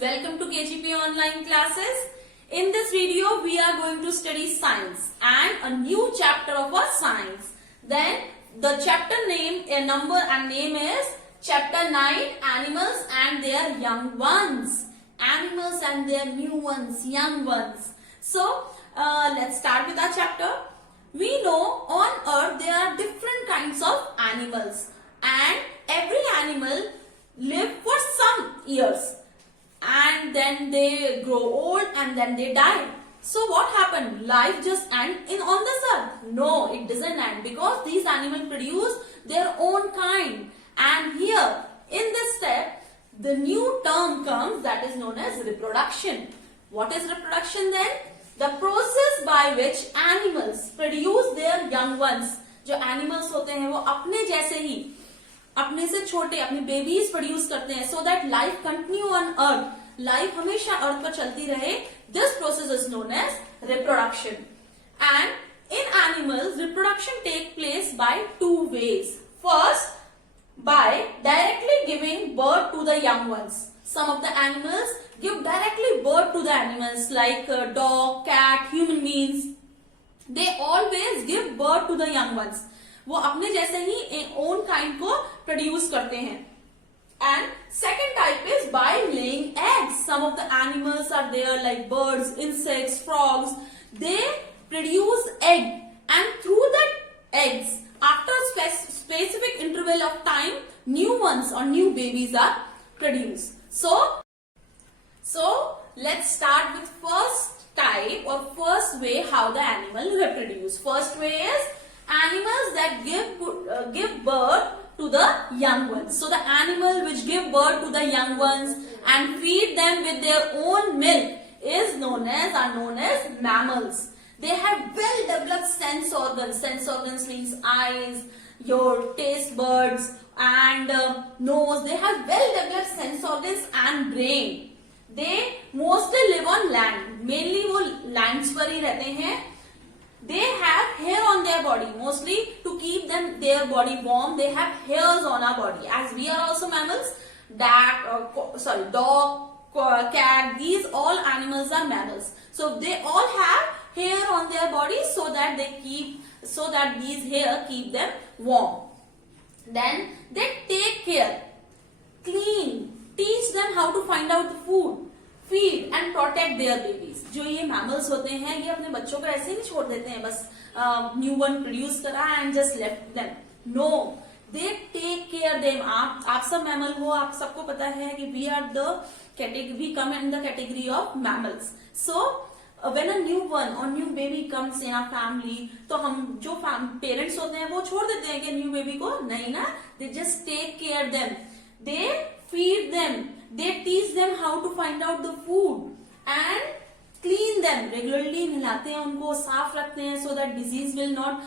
welcome to KGP online classes. In this video we are going to study science and a new chapter of our science. Then the chapter name, name is chapter 9, animals and their young ones. Animals and their new ones, young ones. So let's start with our chapter. We know on earth there are different kinds of animals and every animal live for some years and then they grow old and then they die. So what happened? Life just end on this earth? No, it doesn't end because these animals produce their own kind. And here in this step, the new term comes that is known as reproduction. What is reproduction then? The process by which animals produce their young ones. जो animals होते हैं वो अपने जैसे ही अपने से छोटे अपने बेबीज प्रोड्यूस करते हैं so that life continue on earth. Life हमेशा अर्थ पर चलती रहे. This process is known as reproduction. And in animals reproduction take place by two ways. First, by directly giving birth to the young ones. Some of the animals give directly birth to the animals like dog, cat, human beings. They always give birth to the young ones. वो अपने जैसे ही own kind को produce करते हैं. And second type is by laying eggs. Some of the animals are there like birds, insects, frogs. They produce egg and through that eggs after a specific interval of time, new ones or new babies are produced. So let's start with first type or first way how the animal reproduce. First way is animals that give birth to the young ones. So the animal which give birth to the young ones and feed them with their own milk is known as mammals. They have well-developed sense organs. Sense organs means eyes, your taste buds and nose. They have well-developed sense organs and brain. They mostly live on land. Mainly वो lands पर ही रहते हैं. They have hair on their body. Mostly to keep their body warm. They have hairs on our body. As we are also mammals. Dog, cat. These all animals are mammals. So they all have hair on their body so that these hair keep them warm. Then they take care, clean, teach them how to find out the food, feed and protect their babies. जो ये mammals होते हैं ये अपने बच्चों को ऐसे नहीं छोड़ देते हैं बस new one produce करा and just left them. No, they take care them. आप सब mammal हो, आप सबको पता है कि we come in the category of mammals. So when a new one or new baby comes in our family, तो हम जो parents होते हैं वो छोड़ देते हैं कि new baby को नहीं ना. They just take care them. They feed them. They teach them how to find out the food and clean them. Regularly नहलाते हैं उनको, साफ रखते हैं so that disease will not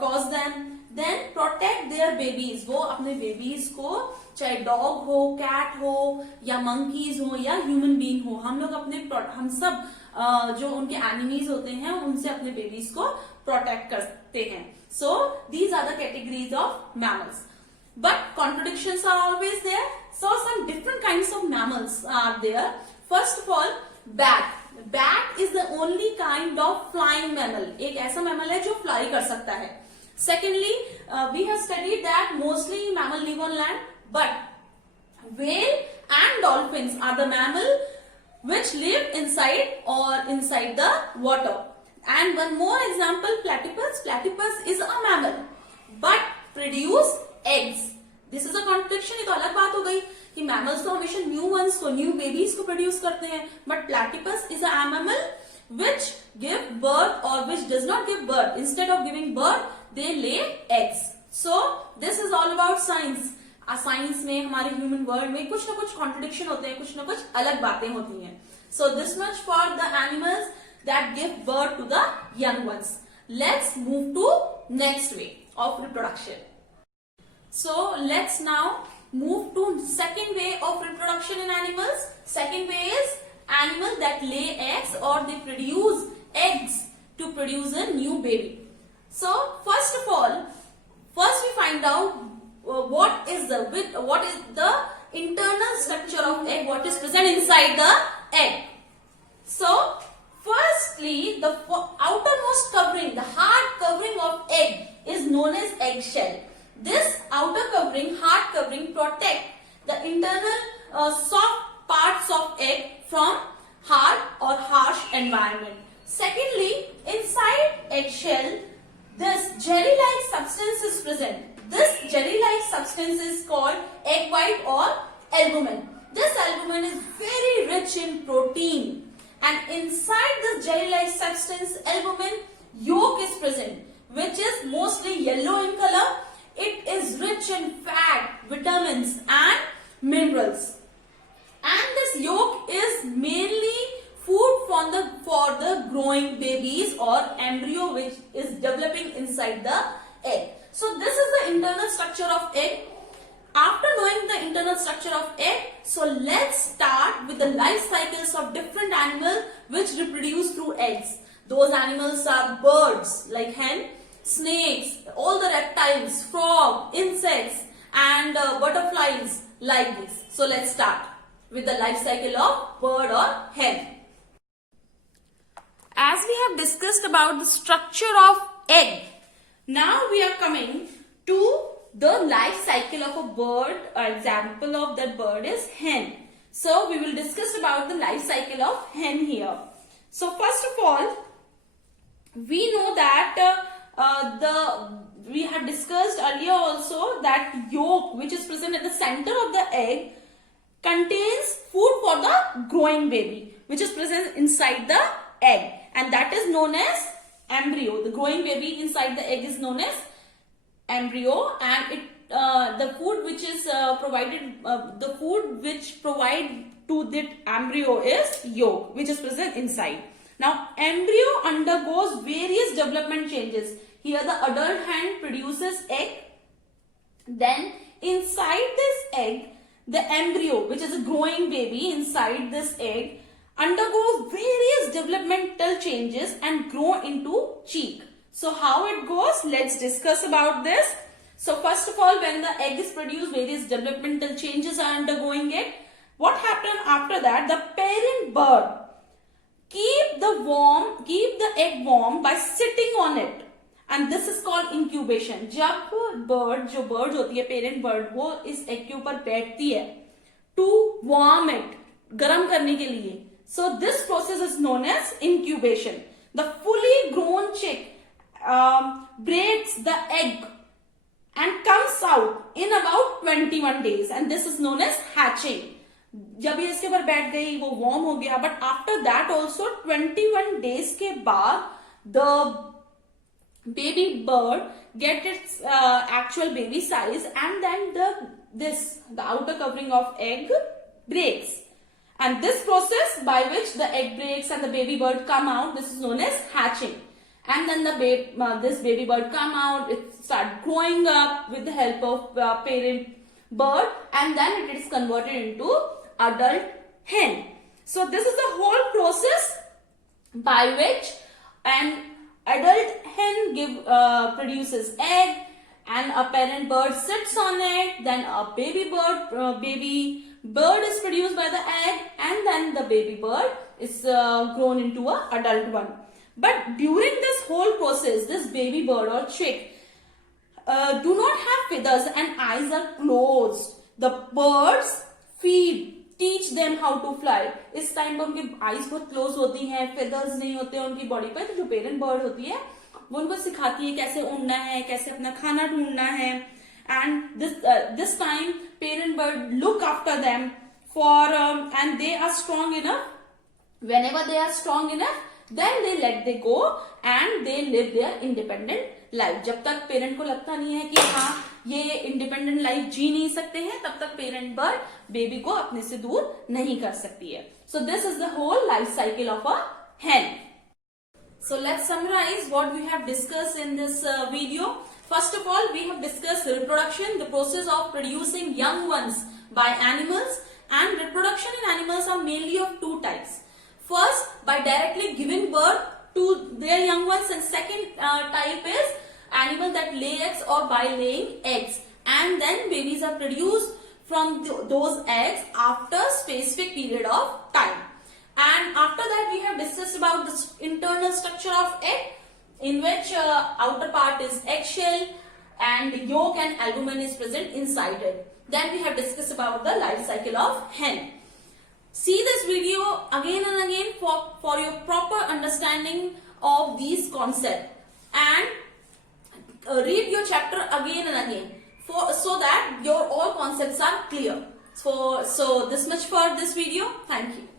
cause them. Then protect their babies. वो अपने babies को चाहे dog हो, cat हो या monkeys हो या human being हो, हम सब जो उनके enemies होते हैं उनसे अपने babies को protect करते हैं. So these are the categories of mammals. But contradictions are always there. So some different kinds of mammals are there. First of all, bat. Bat is the only kind of flying mammal. एक ऐसा mammal है जो fly कर सकता है. Secondly, we have studied that mostly mammal live on land, but whale and dolphins are the mammal which live inside the water. And one more example, platypus. Platypus is a mammal but produce eggs. This is a contradiction. ये तो अलग बात हो गई कि mammals तो हमेशा new ones को, new babies को produce करते हैं, but platypus is a mammal which give birth or which does not give birth. Instead of giving birth, they lay eggs. So this is all about science. Science में हमारे human world में कुछ ना कुछ contradiction होते हैं, कुछ ना कुछ अलग बातें होती हैं. So this much for the animals that give birth to the young ones. Let's move to next way of reproduction. So let's now move to second way of reproduction in animals. Second way is animal that lay eggs or they produce eggs to produce a new baby. So first we find out what is the internal structure of egg, what is present inside the egg. So, firstly, the outermost covering, the hard covering of egg is known as eggshell. This outer covering, hard covering, protect the internal soft parts of egg from hard or harsh environment. Secondly, inside eggshell, this jelly-like substance is present. This jelly-like substance is called egg white or albumin. This albumin is very rich in protein, and inside this jelly-like substance, albumin, yolk is present, which is mostly yellow in color. It is rich in fat, vitamins and minerals. And this yolk is mainly food for the growing babies or embryo which is developing inside the egg. So this is the internal structure of egg. After knowing the internal structure of egg, so let's start with the life cycles of different animals which reproduce through eggs. Those animals are birds like hen, snakes, all the reptiles, frog, insects and butterflies like this. So let's start with the life cycle of bird or hen. As we have discussed about the structure of egg, now we are coming to the life cycle of a bird. An example of that bird is hen. So we will discuss about the life cycle of hen here. So first of all, we know that we had discussed earlier also that yolk which is present at the center of the egg contains food for the growing baby which is present inside the egg, and that is known as embryo. The growing baby inside the egg is known as embryo, and the food which is the food which provide to that embryo is yolk which is present inside. Now embryo undergoes various development changes. Here the adult hen produces egg. Then inside this egg, the embryo, which is a growing baby inside this egg, undergoes various developmental changes and grow into chick. So how it goes? Let's discuss about this. So first of all, when the egg is produced, various developmental changes are undergoing it. What happened after that? The parent bird keep the egg warm by sitting on it, and this is called incubation. जब bird जो bird होती है parent bird वो इस egg के ऊपर बैठती है to warm it, गर्म करने के लिए. So this process is known as incubation. The fully grown chick breaks the egg and comes out in about 21 days, and this is known as hatching. जब ये इसके ऊपर बैठ गई वो वार्म हो गया, but after that also 21 days के बाद the baby bird get its actual baby size and then the outer covering of egg breaks, and this process by which the egg breaks and the baby bird come out, this is known as hatching. And then this baby bird come out, it start growing up with the help of parent bird, and then it is converted into adult hen. So this is the whole process by which an adult hen produces egg, and a parent bird sits on it. Then a baby bird is produced by the egg, and then the baby bird is grown into a adult one. But during this whole process, this baby bird or chick do not have feathers and eyes are closed. The birds teach them how to fly. इस time पर उनकी eyes बहुत close होती हैं, feathers नहीं होते हैं उनकी बॉडी पे. तो जो पेरेंट बर्ड होती है वो उनको सिखाती है कैसे उड़ना है, कैसे अपना खाना ढूंढना है. And this time parent bird look after them and they are strong enough. Whenever they are strong enough, then they let they go and they live their independent life. जब तक पेरेंट को लगता नहीं है कि हाँ ये इंडिपेंडेंट लाइफ जी नहीं सकते हैं, तब तक पेरेंट बर्ड बेबी को अपने से दूर नहीं कर सकती है. So this is the whole life cycle of a hen. So let's summarize what we have discussed in this video. First of all, we have discussed reproduction, the process of producing young ones by animals, and reproduction in animals are mainly of two types. First, by directly giving birth to their young ones, and second type is animals that lay eggs or by laying eggs, and then babies are produced from those eggs after specific period of time. And after that we have discussed about the internal structure of egg, in which outer part is eggshell and yolk and albumen is present inside it. Then we have discussed about the life cycle of hen. See this video again and again for your proper understanding of these concepts, and read your chapter again and again so that your all concepts are clear. So this much for this video. Thank you.